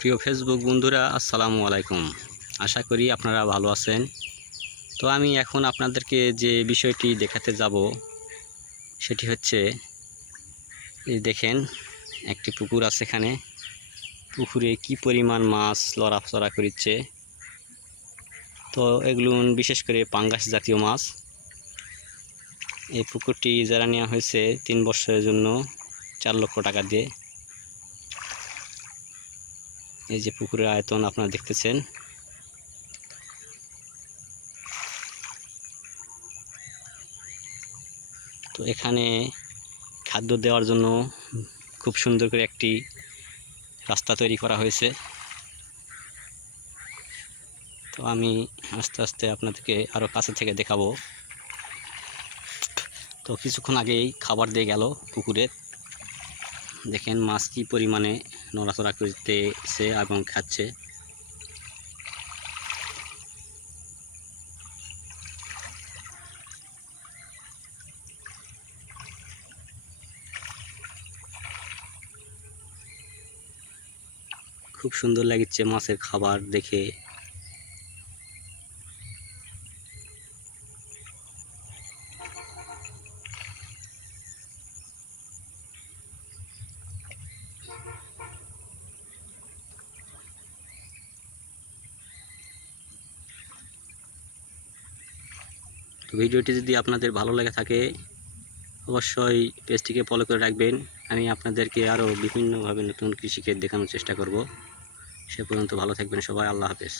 প্রিয় ফেসবুক বন্ধুরা, আসসালামু আলাইকুম। আশা করি আপনারা ভালো আছেন। তো আমি এখন আপনাদেরকে যে বিষয়টি দেখাতে যাব সেটি হচ্ছে, এই দেখেন একটি পুকুর আছে। এখানে পুকুরে কি পরিমাণ মাছ লড়াচড়া করছে। তো এগুলো বিশেষ করে পাঙ্গাস জাতীয় মাছ। এই পুকুরটি ইজারা নেওয়া হয়েছে 3 বছরের জন্য 4 লক্ষ টাকা দিয়ে। এই যে পুকুরের আয়তন আপনারা দেখতেছেন। তো এখানে খাদ্য দেওয়ার জন্য খুব সুন্দর করে একটি রাস্তা তৈরি করা হয়েছে। তো আমি আস্তে আস্তে আপনাদেরকে আরও কাছে থেকে দেখাবো। তো কিছুক্ষণ আগেই খাবার দিয়ে গেল পুকুরে। দেখেন মাছ কি পরিমাণে নড়াচড়া করতেছে এবং খাচ্ছে। খুব সুন্দর লাগছে মাছের খাবার দেখে। তো ভিডিওটি যদি আপনাদের ভালো লেগে থাকে অবশ্যই পেজটিকে ফলো করে রাখবেন। আমি আপনাদেরকে আরও বিভিন্নভাবে নতুন কৃষিকে দেখানোর চেষ্টা করব। সে পর্যন্ত ভালো থাকবেন সবাই। আল্লাহ হাফেজ।